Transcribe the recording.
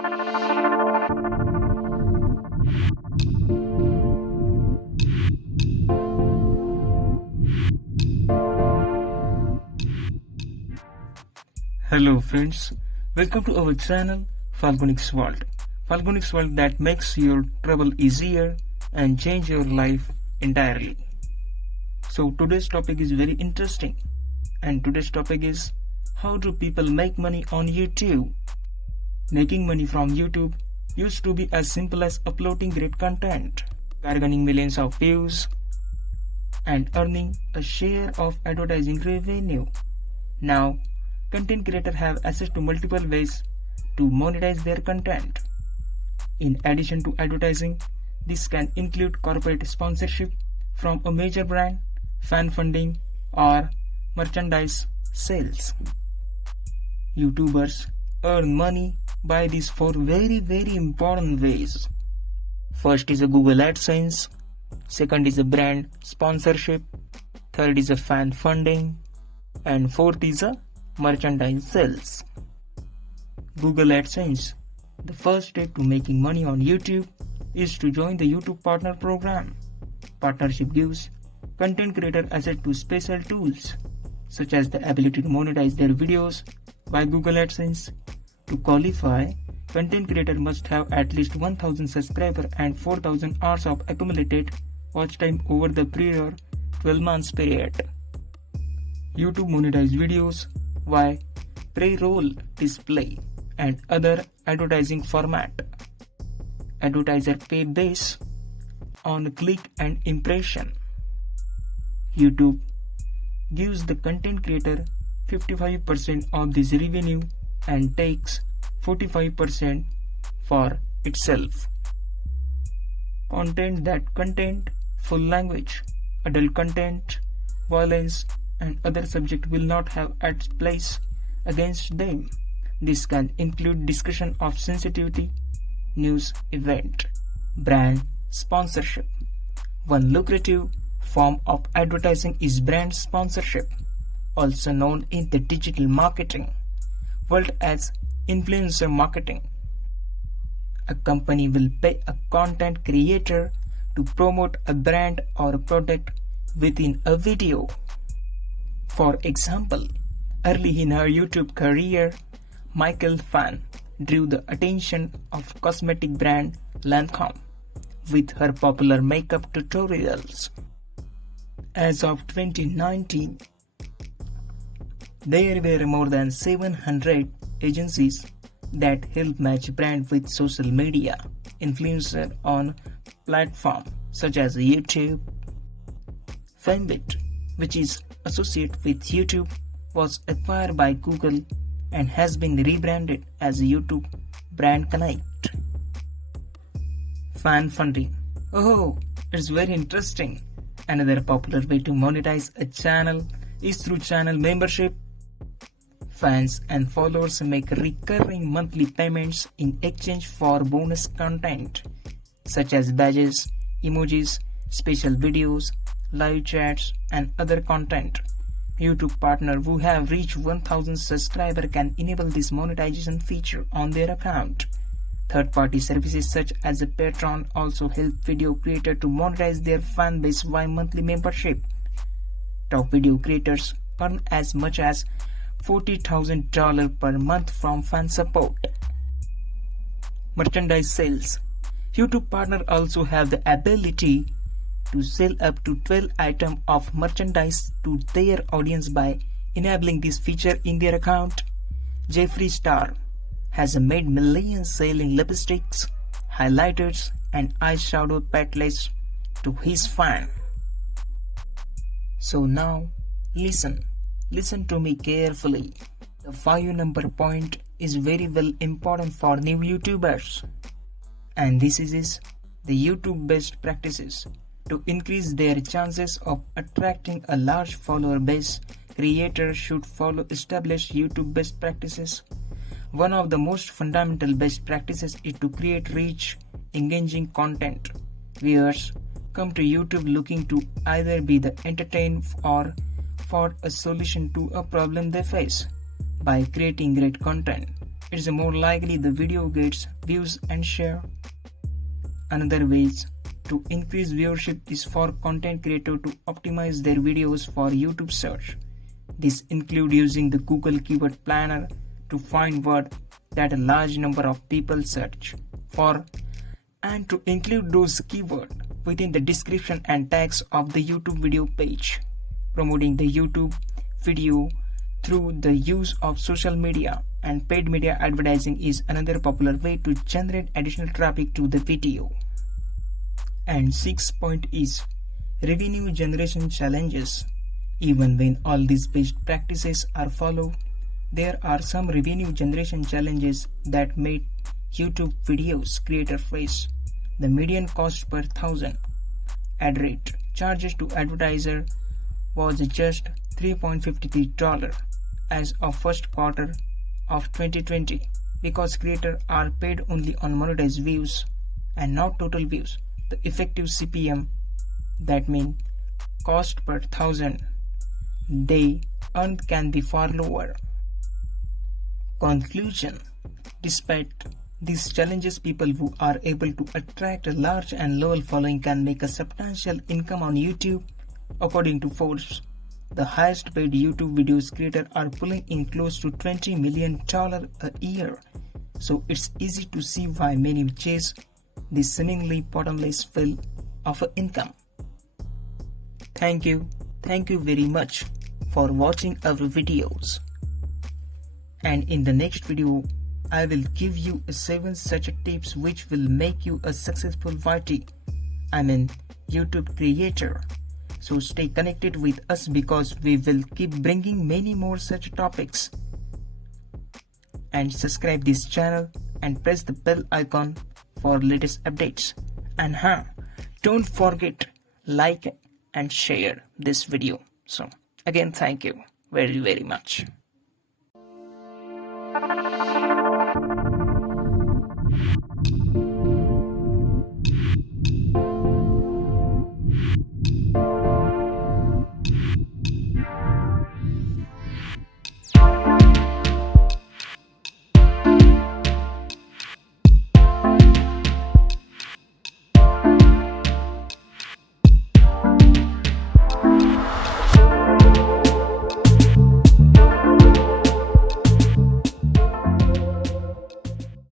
Hello friends, welcome to our channel Falgunix World. Falgunix World that makes your travel easier and change your life entirely. So today's topic is very interesting, and today's topic is how do people make money on YouTube? Making money from YouTube used to be as simple as uploading great content, garnering millions of views, and earning a share of advertising revenue. Now, content creators have access to multiple ways to monetize their content. In addition to advertising, this can include corporate sponsorship from a major brand, fan funding, or merchandise sales. YouTubers earn money by these four very important ways. First is a Google AdSense, second is a brand sponsorship, third is a fan funding, and fourth is a merchandise sales. Google AdSense. The first step to making money on YouTube is to join the YouTube Partner Program. Partnership gives content creator access to special tools such as the ability to monetize their videos by Google AdSense. To qualify, content creator must have at least 1000 subscribers and 4000 hours of accumulated watch time over the prior 12 months period. YouTube monetize videos via pre-roll display and other advertising format. Advertiser pay based on click and impression. YouTube gives the content creator 55% of this revenue and takes 45% for itself. Content, full language, adult content, violence, and other subject will not have ads placed against them. This can include discussion of sensitivity, news event, brand sponsorship. One lucrative form of advertising is brand sponsorship, also known in the digital marketing world as influencer marketing. A company will pay a content creator to promote a brand or a product within a video. For example, early in her YouTube career, Michael Fan drew the attention of cosmetic brand Lancome with her popular makeup tutorials. As of 2019, there were more than 700 agencies that help match brand with social media influencer on platforms such as YouTube. Famebit, which is associated with YouTube, was acquired by Google and has been rebranded as YouTube Brand Connect. Fan funding. Oh, it's very interesting. Another popular way to monetize a channel is through channel membership. Fans and followers make recurring monthly payments in exchange for bonus content such as badges, emojis, special videos, live chats, and other content. YouTube partners who have reached 1000 subscribers can enable this monetization feature on their account. Third-party services such as a Patreon also help video creators to monetize their fan base via monthly membership. Top video creators earn as much as $40,000 per month from fan support. Merchandise sales. YouTube partners also have the ability to sell up to 12 items of merchandise to their audience by enabling this feature in their account. Jeffree Star has made millions selling lipsticks, highlighters, and eyeshadow palettes to his fans. So now, listen to me carefully. The 5-number point is very important for new YouTubers, and this is the YouTube best practices. To increase their chances of attracting a large follower base, creators should follow established YouTube best practices. One of the most fundamental best practices is to create rich, engaging content. Viewers come to YouTube looking to either be entertained or for a solution to a problem they face. By creating great content, it's more likely the video gets views and share. Another ways to increase viewership is for content creator to optimize their videos for YouTube search. This include using the Google Keyword Planner to find words that a large number of people search for and to include those keywords within the description and tags of the YouTube video page. Promoting the YouTube video through the use of social media and paid media advertising is another popular way to generate additional traffic to the video. And sixth point is revenue generation challenges. Even when all these best practices are followed, there are some revenue generation challenges that make YouTube videos creator face. The median cost per thousand ad rate charges to advertiser was just $3.53 as of first quarter of 2020 because creators are paid only on monetized views and not total views. The effective CPM, that means cost per thousand they earn, can be far lower. Conclusion: despite these challenges, people who are able to attract a large and loyal following can make a substantial income on YouTube. According to Forbes, the highest paid YouTube videos creators are pulling in close to $20 million a year. So it's easy to see why many chase this seemingly bottomless well of income. Thank you very much for watching our videos. And in the next video, I will give you 7 such tips which will make you a successful YouTube creator. So stay connected with us because we will keep bringing many more such topics. And subscribe this channel and press the bell icon for latest updates. And don't forget like and share this video. So again, thank you very much.